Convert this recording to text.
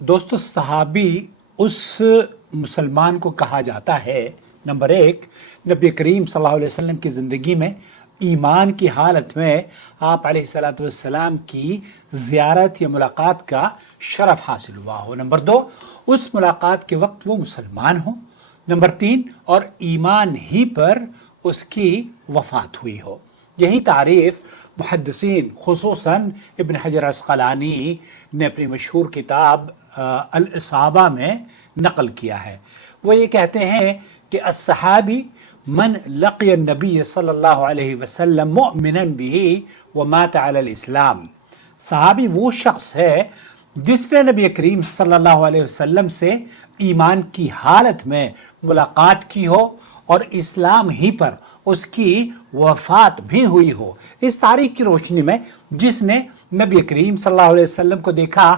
दोस्तों, सहाबी उस मुसलमान को कहा जाता है, नंबर एक, नबी करीम सल्लल्लाहु अलैहि वसल्लम की ज़िंदगी में ईमान की हालत में आप अलैहिस्सलातु वस्सलाम की ज़ियारत या मुलाकात का शरफ हासिल हुआ हो। नंबर दो, उस मुलाकात के वक्त वो मुसलमान हो। नंबर तीन, और ईमान ही पर उसकी वफ़ात हुई हो। यही तारीफ़ मुहद्दिसीन खुसूसन इब्न हजर अस्क़लानी ने अपनी मशहूर किताब अल इसाबा में नकल किया है। वो ये कहते हैं कि अस्सहाबी मन लक़िय नबी सल्लल्लाहु अलैहि वसल्लम मुअमिनन बिही व मात अलल इस्लाम। सहाबी वो शख्स है जिसने नबी करीम सल्लल्लाहु अलैहि वसल्लम से ईमान की हालत में मुलाकात की हो और इस्लाम ही पर उसकी वफात भी हुई हो। इस तारीख की रोशनी में जिसने नबी करीम सल्लल्लाहु अलैहि वसल्लम को देखा